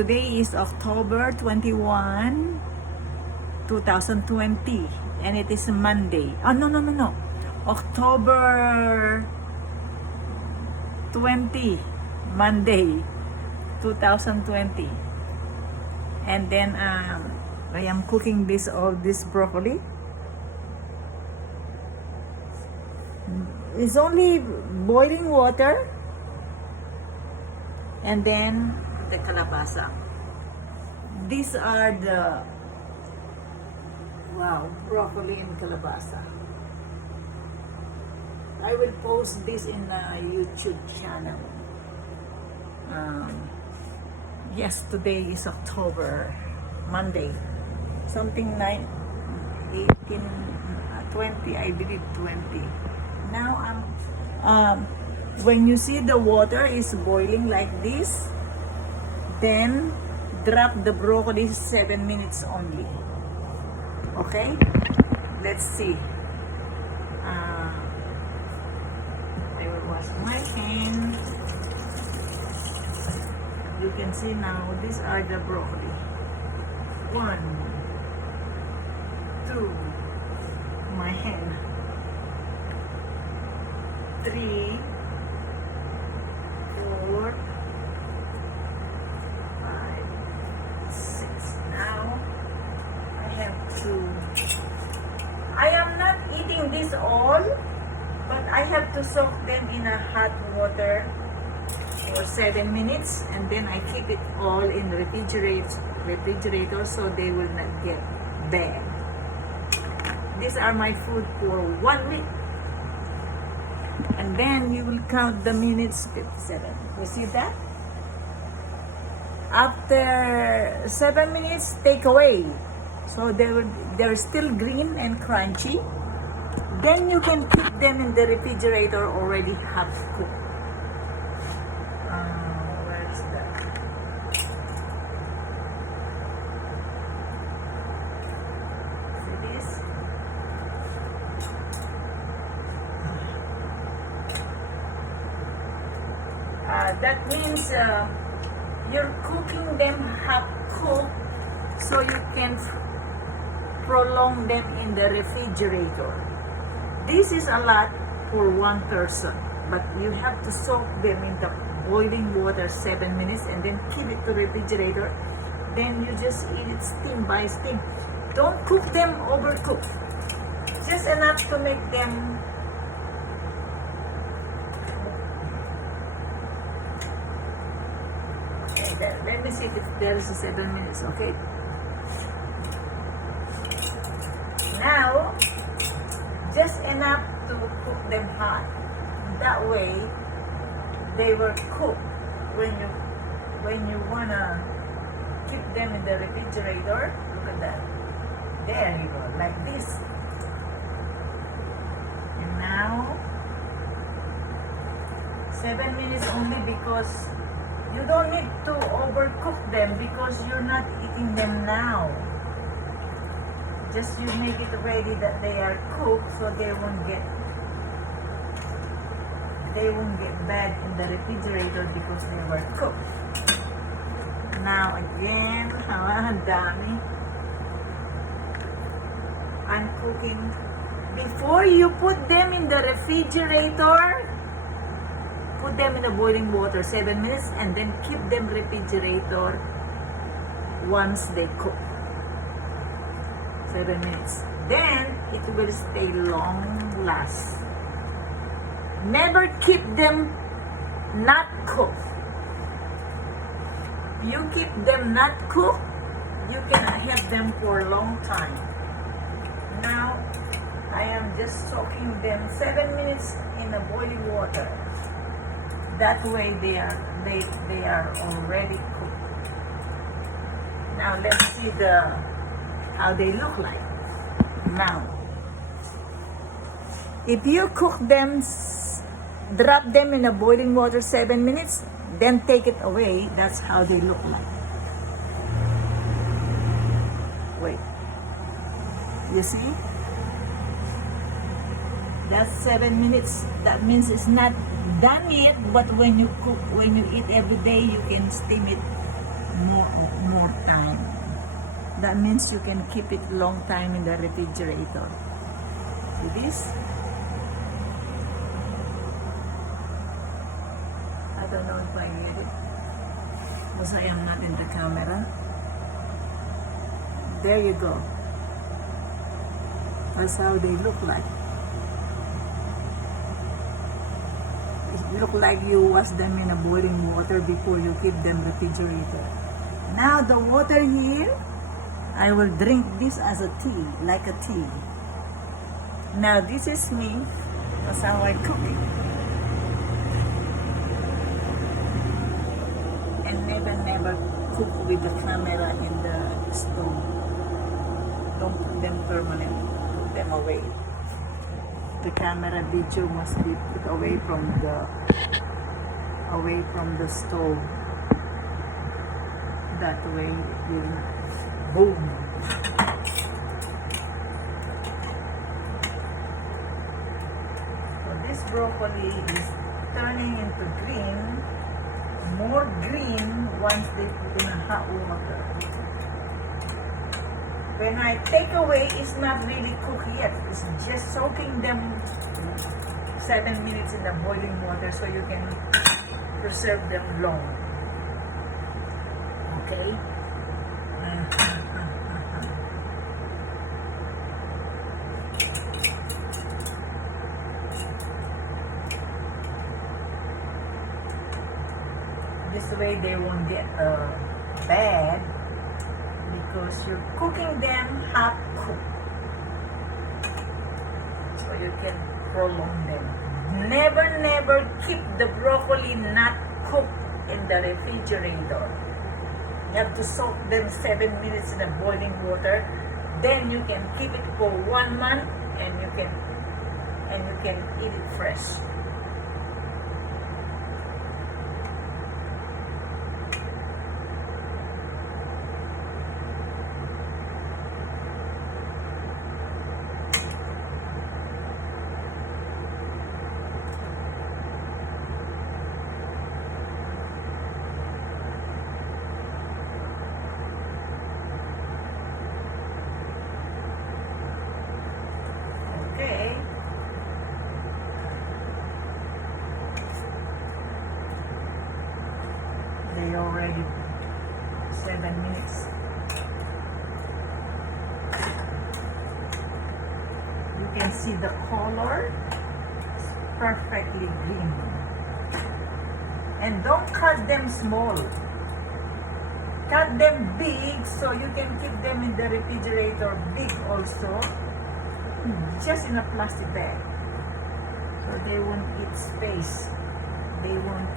today is October 21, 2020, and it is Monday. Oh, no. October 20, Monday, 2020. And then I am cooking all this broccoli. It's only boiling water. And then the kalabasa. These are the broccoli and kalabasa. I will post this in a YouTube channel. Yes, today is October, Monday, something like 18, 20, I believe 20. Now when you see the water is boiling like this, then drop the broccoli 7 minutes only. Okay, let's see. I will wash my hands. You can see now, these are the broccoli. 1, 2, my hand. 3, 4, 5, 6. Now I have to. I am not eating this all, but I have to soak them in a hot water for 7 minutes, and then I keep it all in the refrigerator so they will not get bad. These are my food for 1 week. And then you will count the minutes. 57. You see that? After 7 minutes, take away. So they're still green and crunchy. Then you can keep them in the refrigerator already half cooked. Where is that? See this? That means you're cooking them half cooked, so you can prolong them in the refrigerator. This is a lot for one person, but you have to soak them in the boiling water 7 minutes and then keep it to refrigerator. Then you just eat it steam by steam. Don't cook them overcooked. Just enough to make them let me see if there is a 7 minutes. Okay. Now, just enough to cook them hot. That way, they will cook when you wanna keep them in the refrigerator. Look at that. There you go, like this. And now, 7 minutes only, because you don't need to overcook them because you're not eating them now. Just you make it ready that they are cooked so they won't get bad in the refrigerator because they were cooked. Now again, dami. I'm cooking. Before you put them in the refrigerator, put them in the boiling water 7 minutes and then keep them refrigerator once they cook. 7 minutes. Then it will stay long last. Never keep them not cooked. You keep them not cooked, you can have them for a long time. Now I am just soaking them 7 minutes in the boiling water. That way they are already cooked. Now let's see how they look like. Now, if you cook them, drop them in a boiling water 7 minutes, then take it away. That's how they look like. Wait, you see? That's 7 minutes. That means it's not done yet, but when you cook, when you eat every day, you can steam it more time. That means you can keep it long time in the refrigerator. See this? I don't know if I get it because I am not in the camera. There you go. That's how they look like. It look like you wash them in a boiling water before you keep them refrigerated. Now the water here, I will drink this as a tea, like a tea. Now this is me. That's how I cook it. And never cook with the camera in the stove. Don't put them permanent. Put them away. The camera video must be put away from the stove. That way it will not boom. So this broccoli is turning into green, more green once they put in a hot water. When I take away, it's not really cooked yet. It's just soaking them 7 minutes in the boiling water so you can preserve them long. Okay? This way they won't get bad. Because you're cooking them half cooked. So you can prolong them. Never keep the broccoli not cooked in the refrigerator. You have to soak them 7 minutes in the boiling water. Then you can keep it for 1 month and you can eat it fresh. They already 7 minutes. You can see the color. It's perfectly green. And don't cut them small. Cut them big so you can keep them in the refrigerator big also. Just in a plastic bag. So they won't eat space. They won't.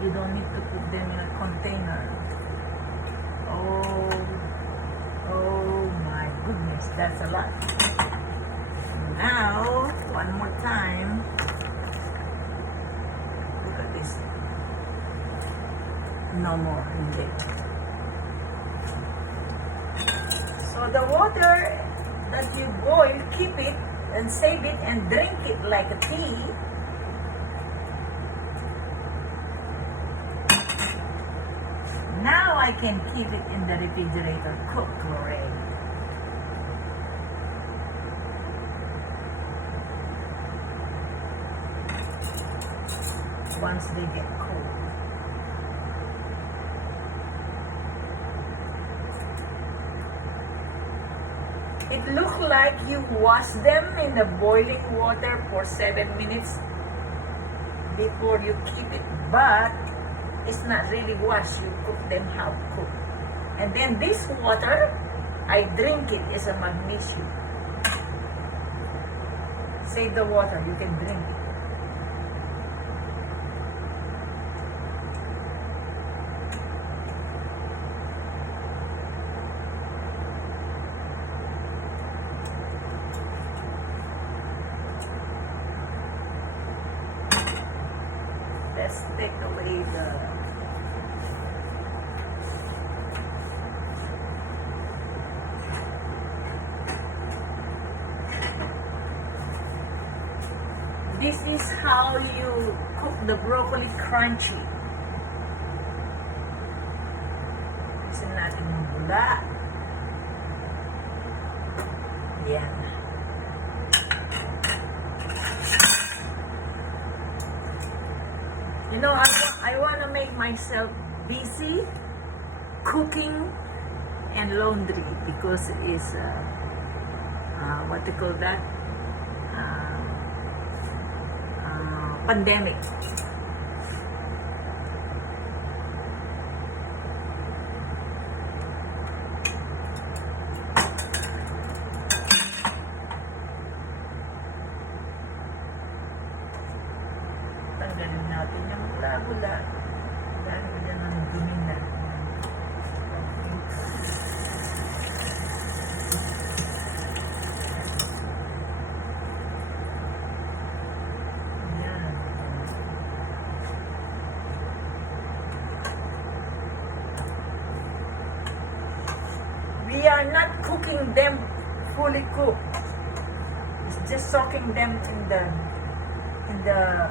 You don't need to put them in a container. Oh my goodness, that's a lot. Now, one more time. Look at this. No more in there. So the water that you boil, keep it and save it and drink it like a tea. Now I can keep it in the refrigerator cooked already. Once they get cold. It looks like you wash them in the boiling water for 7 minutes before you keep it, but it's not really washed. You cook them half cooked. And then this water, I drink it as a magnesium. Save the water, you can drink it. Let's take away the this is how you cook the broccoli crunchy. Lagyan natin yung bula. Yan. You know, I want to make myself busy cooking and laundry because it's what do you call that? Pandemic. Tanggalin natin yung bula-bula dahil yan ang dumi na. Yan. We are not cooking them fully cooked. It's just soaking them in the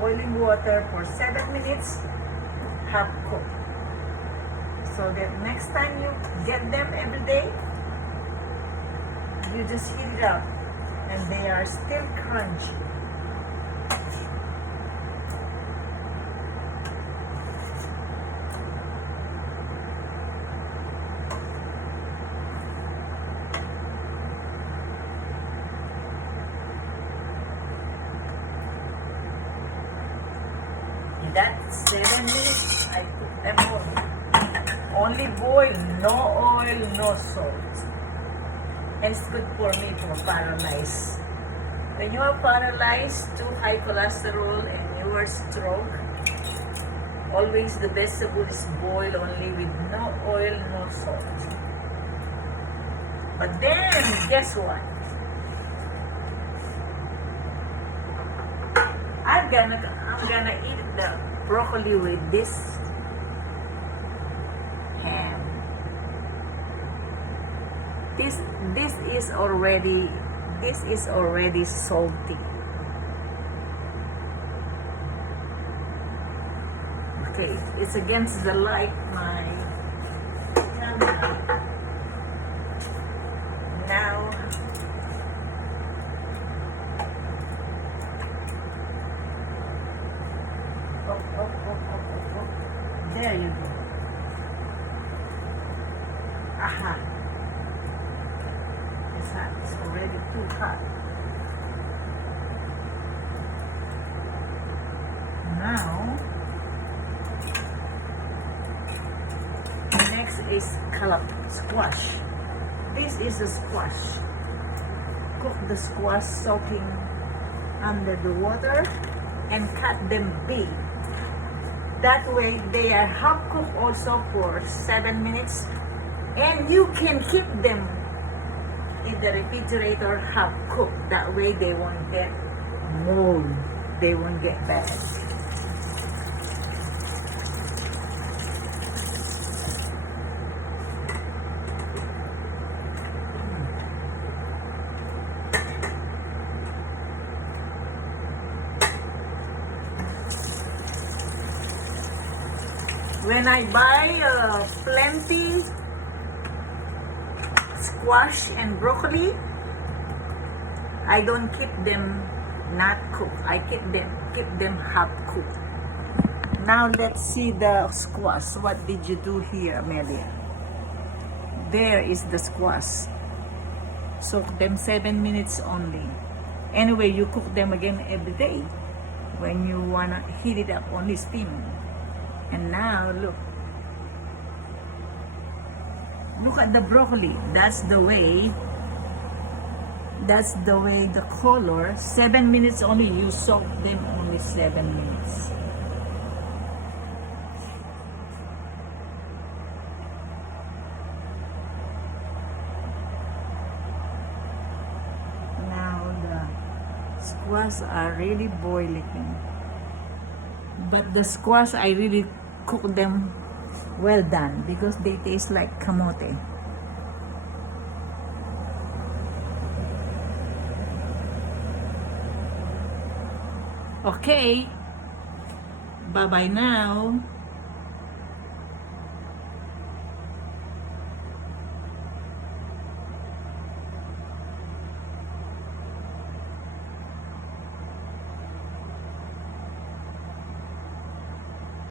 boiling water for 7 minutes, half cooked. So that next time you get them every day, you just heat it up and they are still crunchy. That 7 minutes, I cook them all. Only boil, no oil, no salt. And it's good for me for paralyzed. When you are paralyzed, too high cholesterol, and you are stroke, always the vegetable is boiled only with no oil, no salt. But then, guess what? I'm gonna eat the broccoli with this ham. This is already salty. Okay, it's against the light, my camera. Now there you go. Aha. It's hot. It's already too hot. Now, next is squash. This is a squash. Cook the squash soaking under the water and cut them big. That way they are half cooked also for 7 minutes, and you can keep them in the refrigerator half cooked. That way they won't get mold, they won't get bad. When I buy plenty squash and broccoli, I don't keep them not cooked. I keep them half cooked. Now let's see the squash. What did you do here, Amelia? There is the squash. Soak them 7 minutes only. Anyway, you cook them again every day when you wanna heat it up, only steam. And now look at the broccoli. That's the way the color. 7 minutes only. You soak them only 7 minutes. Now the squash are really boiling, but the squash I really cook them well done because they taste like kamote. Okay, bye bye now.